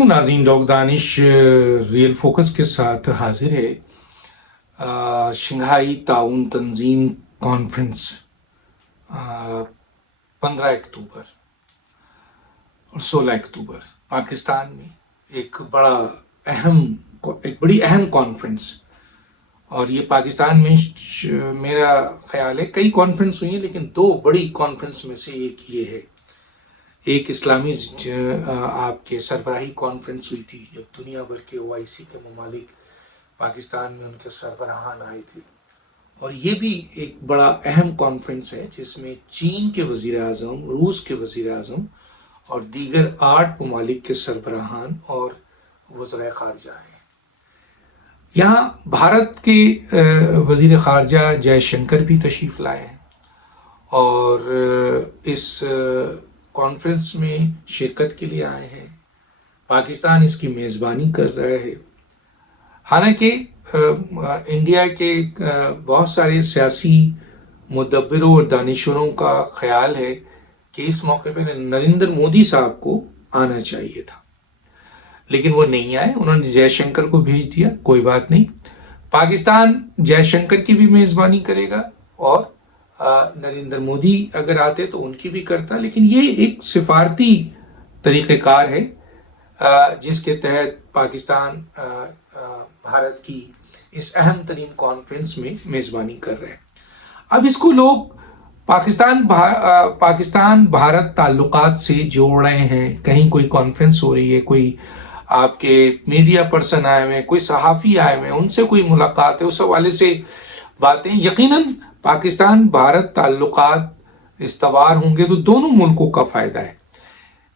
علیکم ناظرین، ڈاکٹر دانش real focus کے ساتھ حاضر ہے۔ شنگھائی تعاون تنظیم کانفرنس 15 اکتوبر اور 16 اکتوبر پاکستان میں ایک بڑی اہم کانفرنس، اور یہ پاکستان میں میرا خیال ہے کئی کانفرنس ہوئی ہیں، لیکن دو بڑی کانفرنس میں سے ایک یہ ہے۔ ایک اسلامی آپ کے سربراہی کانفرنس ہوئی تھی جب دنیا بھر کے OIC کے ممالک پاکستان میں ان کے سربراہان آئے تھے، اور یہ بھی ایک بڑا اہم کانفرنس ہے جس میں چین کے وزیر اعظم، روس کے وزیر اعظم اور دیگر 8 ممالک کے سربراہان اور وزرائے خارجہ ہیں۔ یہاں بھارت کے وزیر خارجہ جے شنکر بھی تشریف لائے ہیں اور اس کانفرنس میں شرکت کے لیے آئے ہیں۔ پاکستان اس کی میزبانی کر رہا ہے۔ حالانکہ انڈیا کے بہت سارے سیاسی مدبروں اور دانشوروں کا خیال ہے کہ اس موقع پہ نریندر مودی صاحب کو آنا چاہیے تھا، لیکن وہ نہیں آئے، انہوں نے جے شنکر کو بھیج دیا۔ کوئی بات نہیں، پاکستان جے شنکر کی بھی میزبانی کرے گا، اور نریندر مودی اگر آتے تو ان کی بھی کرتا، لیکن یہ ایک سفارتی طریقہ کار ہے جس کے تحت پاکستان بھارت کی اس اہم ترین کانفرنس میں میزبانی کر رہے ہیں۔ اب اس کو لوگ پاکستان بھارت تعلقات سے جوڑ رہے ہیں۔ کہیں کوئی کانفرنس ہو رہی ہے، کوئی آپ کے میڈیا پرسن آئے ہوئے ہیں، کوئی صحافی آئے ہوئے ہیں، ان سے کوئی ملاقات ہے، اس حوالے سے باتیں۔ یقیناً پاکستان بھارت تعلقات استوار ہوں گے تو دونوں ملکوں کا فائدہ ہے،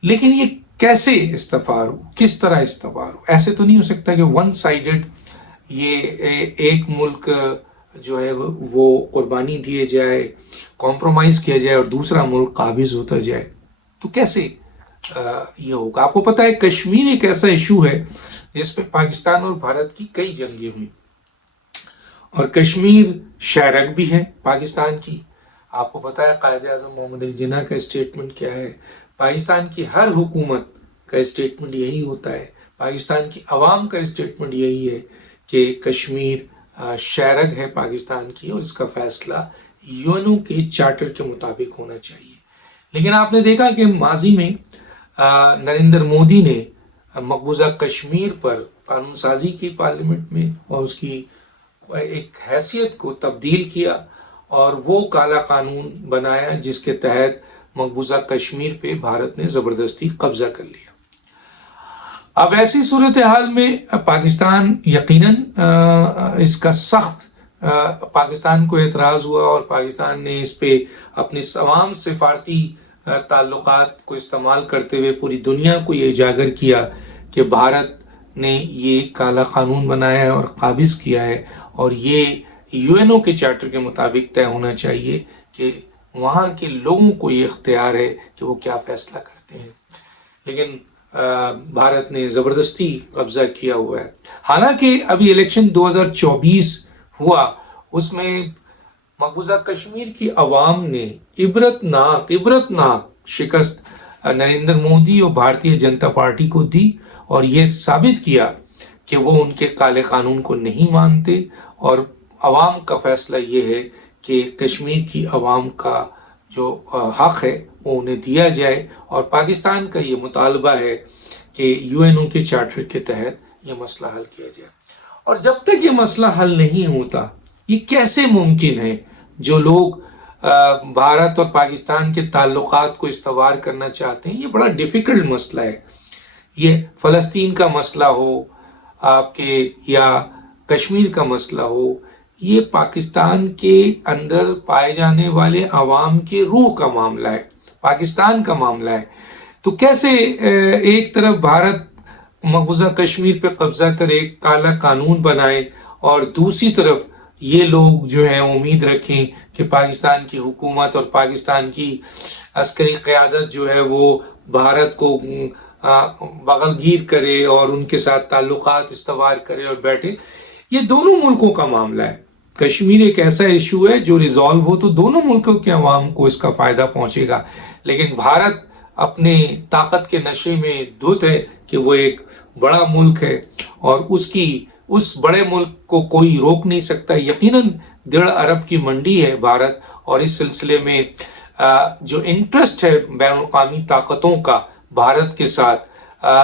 لیکن یہ کیسے استوار ہو، کس طرح استوار ہو؟ ایسے تو نہیں ہو سکتا کہ ون سائیڈڈ یہ ایک ملک جو ہے وہ قربانی دیے جائے، کمپرومائز کیا جائے اور دوسرا ملک قابض ہوتا جائے، تو کیسے یہ ہوگا؟ آپ کو پتہ ہے کشمیر ایک ایسا ایشو ہے جس پہ پاکستان اور بھارت کی کئی جنگیں ہوئی، اور کشمیر شہرک بھی ہے پاکستان کی۔ آپ کو پتہ ہے قائد اعظم محمد علی جناح کا اسٹیٹمنٹ کیا ہے؟ پاکستان کی ہر حکومت کا اسٹیٹمنٹ یہی ہوتا ہے، پاکستان کی عوام کا اسٹیٹمنٹ یہی ہے کہ کشمیر شہرک ہے پاکستان کی، اور اس کا فیصلہ UN کے چارٹر کے مطابق ہونا چاہیے۔ لیکن آپ نے دیکھا کہ ماضی میں نریندر مودی نے مقبوضہ کشمیر پر قانون سازی کی پارلیمنٹ میں، اور اس کی ایک حیثیت کو تبدیل کیا، اور وہ کالا قانون بنایا جس کے تحت مقبوضہ کشمیر پہ بھارت نے زبردستی قبضہ کر لیا۔ اب ایسی صورتحال میں پاکستان یقیناً اس کا سخت پاکستان کو اعتراض ہوا، اور پاکستان نے اس پہ اپنے تمام سفارتی تعلقات کو استعمال کرتے ہوئے پوری دنیا کو یہ اجاگر کیا کہ بھارت نے یہ کالا قانون بنایا ہے اور قابض کیا ہے، اور یہ UN کے چارٹر کے مطابق طے ہونا چاہیے کہ وہاں کے لوگوں کو یہ اختیار ہے کہ وہ کیا فیصلہ کرتے ہیں۔ لیکن بھارت نے زبردستی قبضہ کیا ہوا ہے۔ حالانکہ ابھی الیکشن 2024 ہوا، اس میں مقبوضہ کشمیر کی عوام نے عبرتناک شکست نریندر مودی اور بھارتیہ جنتا پارٹی کو دی، اور یہ ثابت کیا کہ وہ ان کے کالے قانون کو نہیں مانتے، اور عوام کا فیصلہ یہ ہے کہ کشمیر کی عوام کا جو حق ہے وہ انہیں دیا جائے، اور پاکستان کا یہ مطالبہ ہے کہ UN کے چارٹر کے تحت یہ مسئلہ حل کیا جائے۔ اور جب تک یہ مسئلہ حل نہیں ہوتا، یہ کیسے ممکن ہے؟ جو لوگ بھارت اور پاکستان کے تعلقات کو استوار کرنا چاہتے ہیں، یہ بڑا ڈیفیکلٹ مسئلہ ہے۔ یہ فلسطین کا مسئلہ ہو آپ کے، یا کشمیر کا مسئلہ ہو، یہ پاکستان کے اندر پائے جانے والے عوام کی روح کا معاملہ ہے، پاکستان کا معاملہ ہے۔ تو کیسے ایک طرف بھارت مقبوضہ کشمیر پہ قبضہ کرے، کالا قانون بنائے، اور دوسری طرف یہ لوگ جو ہیں امید رکھیں کہ پاکستان کی حکومت اور پاکستان کی عسکری قیادت جو ہے وہ بھارت کو بغل گیر کرے اور ان کے ساتھ تعلقات استوار کرے اور بیٹھے۔ یہ دونوں ملکوں کا معاملہ ہے۔ کشمیر ایک ایسا ایشو ہے جو ریزالو ہو تو دونوں ملکوں کے عوام کو اس کا فائدہ پہنچے گا، لیکن بھارت اپنے طاقت کے نشے میں دھت ہے کہ وہ ایک بڑا ملک ہے اور اس بڑے ملک کو کوئی روک نہیں سکتا. یقیناً 1.5 ارب کی منڈی ہے بھارت، اور اس سلسلے میں جو انٹرسٹ ہے بین الاقوامی طاقتوں کا بھارت کے ساتھ،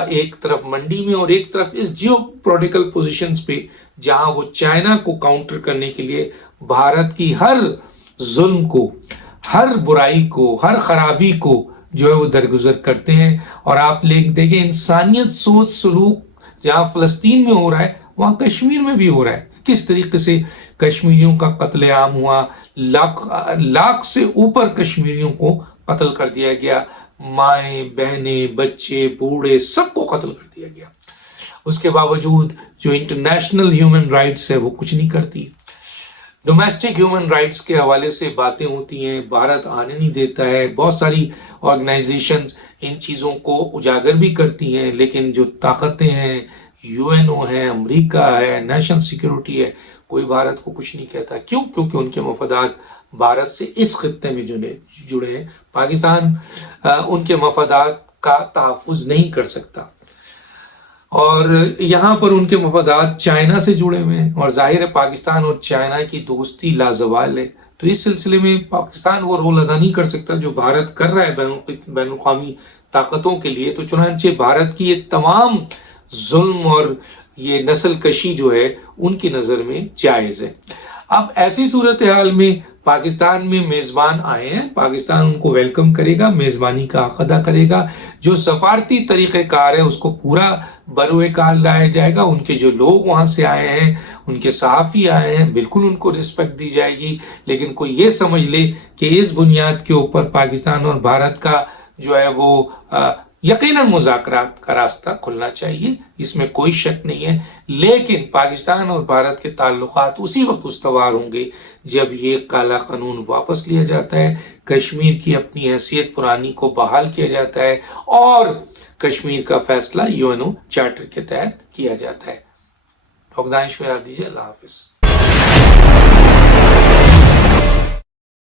ایک طرف منڈی میں اور ایک طرف اس جیو پولیٹیکل پوزیشنز پہ، جہاں وہ چائنا کو کاؤنٹر کرنے کے لیے بھارت کی ہر ظلم کو، ہر برائی کو، ہر خرابی کو جو ہے وہ درگزر کرتے ہیں. اور آپ دیکھیں انسانیت سوچ سلوک جہاں فلسطین میں ہو رہا ہے وہاں کشمیر میں بھی ہو رہا ہے. کس طریقے سے کشمیریوں کا قتل عام ہوا، لاکھ سے اوپر کشمیریوں کو قتل کر دیا گیا، مائیں بہنیں بچے بوڑھے سب کو قتل کر دیا گیا. اس کے باوجود جو انٹرنیشنل ہیومن رائٹس ہے وہ کچھ نہیں کرتی. ڈومیسٹک ہیومن رائٹس کے حوالے سے باتیں ہوتی ہیں، بھارت آنے نہیں دیتا ہے. بہت ساری آرگنائزیشن ان چیزوں کو اجاگر بھی کرتی ہیں، لیکن جو طاقتیں ہیں، UN ہے، امریکہ ہے، نیشنل سیکیورٹی ہے، کوئی بھارت کو کچھ نہیں کہتا. کیوں؟ کیونکہ ان کے مفادات بھارت سے اس خطے میں جڑے ہیں. پاکستان ان کے مفادات کا تحفظ نہیں کر سکتا، اور یہاں پر ان کے مفادات چائنا سے جڑے ہوئے ہیں، اور ظاہر ہے پاکستان اور چائنا کی دوستی لازوال ہے. تو اس سلسلے میں پاکستان وہ رول ادا نہیں کر سکتا جو بھارت کر رہا ہے بین الاقوامی طاقتوں کے لیے. تو چنانچہ بھارت کی یہ تمام ظلم اور یہ نسل کشی جو ہے ان کی نظر میں جائز ہے. اب ایسی صورتحال میں پاکستان میں میزبان آئے ہیں، پاکستان ان کو ویلکم کرے گا، میزبانی کا حق ادا کرے گا. جو سفارتی طریقہ کار ہے اس کو پورا بروئے کار لایا جائے گا. ان کے جو لوگ وہاں سے آئے ہیں، ان کے صحافی آئے ہیں، بالکل ان کو رسپیکٹ دی جائے گی. لیکن کوئی یہ سمجھ لے کہ اس بنیاد کے اوپر پاکستان اور بھارت کا جو ہے وہ یقیناً مذاکرات کا راستہ کھلنا چاہیے، اس میں کوئی شک نہیں ہے. لیکن پاکستان اور بھارت کے تعلقات اسی وقت استوار ہوں گے جب یہ کالا قانون واپس لیا جاتا ہے، کشمیر کی اپنی حیثیت پرانی کو بحال کیا جاتا ہے، اور کشمیر کا فیصلہ UN چارٹر کے تحت کیا جاتا ہے. دانش میں دیجیے. اللہ حافظ.